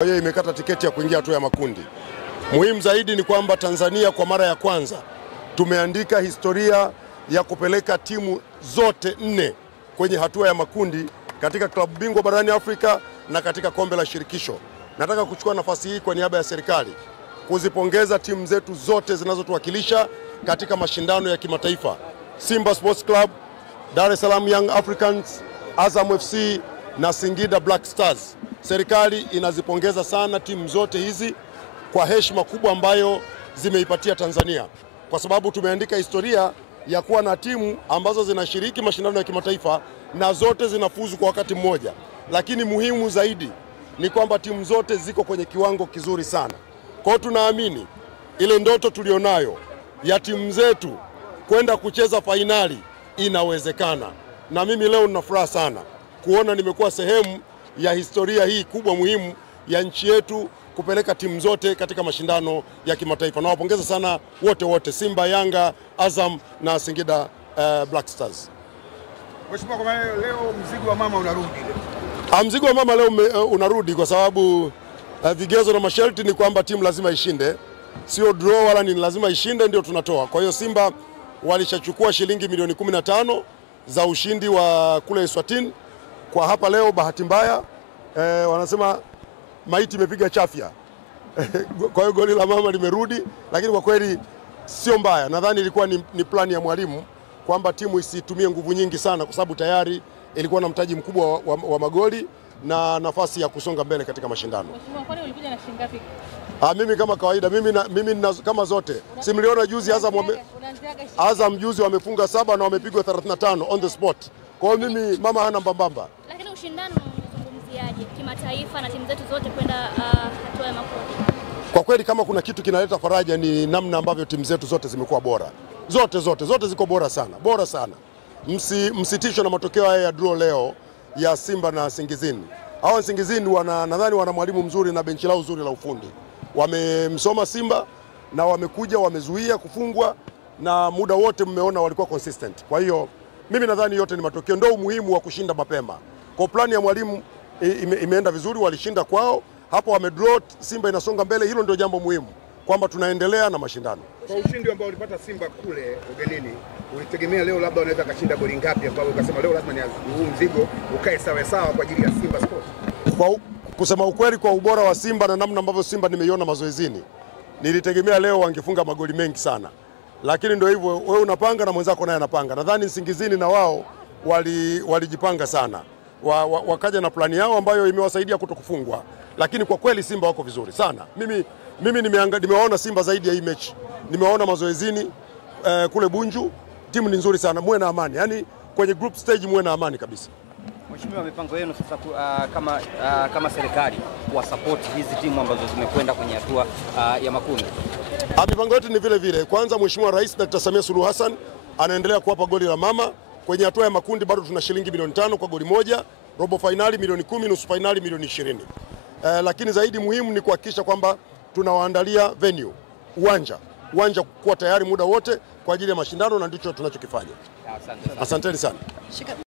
Kwa hiyo imekata tiketi ya kuingia hatua ya makundi. Muhimu zaidi ni kwamba Tanzania kwa mara ya kwanza tumeandika historia ya kupeleka timu zote 4 kwenye hatua ya makundi katika klabu bingwa barani Afrika na katika kombe la shirikisho. Nataka kuchukua nafasi hii kwa niaba ya serikali kuzipongeza timu zetu zote zinazotuwakilisha katika mashindano ya kimataifa. Simba Sports Club, Dar es Salaam Young Africans, Azam FC na Singida Black Stars. Serikali inazipongeza sana timu zote hizi kwa heshima kubwa ambayo zimeipatia Tanzania, kwa sababu tumeandika historia ya kuwa na timu ambazo zinashiriki mashindano ya kimataifa na zote zinafuzu kwa wakati mmoja. Lakini muhimu zaidi ni kwamba timu zote ziko kwenye kiwango kizuri sana. Kwa hiyo tunaamini ile ndoto tulionayo ya timu zetu kwenda kucheza fainali inawezekana. Na mimi leo nina furaha sana kuona nimekuwa sehemu ya historia hii kubwa muhimu ya nchi yetu kupeleka timu zote katika mashindano ya kimataifa. Na wapongeza sana wote Simba, Yanga, Azam na Singida Black Stars. Mheshimiwa, kwa leo mzigo wa mama unarudi. Mzigo wa mama leo unarudi kwa sababu vigezo na masharti ni kwamba timu lazima ishinde. Sio draw wala ni lazima ishinde ndio tunatoa. Kwa hiyo Simba walishachukua shilingi milioni 15 za ushindi wa kule Eswatini. Kwa hapa leo bahati mbaya wanasema maiti imepiga chafya. Kwa hiyo goli la mama limerudi, lakini kwa kweli sio mbaya. Nadhani ilikuwa ni plani ya mwalimu kwamba timu isitumie nguvu nyingi sana kwa sababu tayari ilikuwa na mtaji mkubwa wa magoli na nafasi ya kusonga mbele katika mashindano. Mheshimiwa, kwani ulikuja na shilingi ngapi? Mimi kama kawaida, mimi kama zote. Si mliona juzi Azam juzi wamefunga 7 na wamepigwa 35 on the spot. Kwa hiyo mimi mama hana mbambamba. Lakini ushindano unazungumziaje kimataifa na timu zetu zote kwenda hatua ya makundi? Kwa kweli kama kuna kitu kinaleta faraja ni namna ambavyo timu zetu zote zimekuwa bora. Zote ziko bora sana. Msitishwe na matokeo haya ya draw leo ya Simba na Singizini. Hao Singizini nadhani wana mwalimu mzuri na benchi lao zuri la ufundi. Wamemsoma Simba na wamekuja wamezuia kufungwa na muda wote mmeona walikuwa consistent. Kwa hiyo mimi nadhani yote ni matokeo, ndio umuhimu wa kushinda mapema. Kwa plani ya mwalimu imeenda vizuri, walishinda kwao, hapo wamedraw, Simba inasonga mbele. Hilo ndio jambo muhimu, kwamba tunaendelea na mashindano. Kwa ushindi ambao ulipata Simba kule ugenini, ulitegemea leo labda unaweza kashinda goli ngapi ambapo ukasema leo lazima huu mzigo ukae sawa kwa ajili ya Simba Sports? Kwa kusema ukweli, kwa ubora wa Simba na namna ambavyo Simba nimeiona mazoezini, nilitegemea leo wangefunga magoli mengi sana. Lakini ndio hivyo, wewe unapanga na mwenzako naye anapanga. Nadhani Singizini na wao walijipanga sana. Wakaja na plani yao ambayo imewasaidia kutokufungwa. Lakini kwa kweli Simba wako vizuri sana. Mimi nimewaona Simba zaidi ya hii mechi. Nimewaona mazoezini kule Bunju, timu ni nzuri sana, muwe na amani. Yaani kwenye group stage muwe na amani kabisa. Mheshimiwa, mipango yenu sasa kama serikali kuwa support hizi timu ambazo zimekwenda kwenye hatua ya makundi? Mipango yetu ni vile. Kwanza Mheshimiwa Rais Dr. Samia Suluhu Hassan anaendelea kuwapa goli la mama. Kwenye hatua ya makundi bado tuna shilingi milioni 5 kwa goli moja, robo finali milioni 10, nusu finali milioni 20. Lakini zaidi muhimu ni kuhakikisha kwamba tunawaandalia venue, uwanja kuwa tayari muda wote kwa ajili ya mashindano, na ndicho tunachokifanya. Asanteni sana.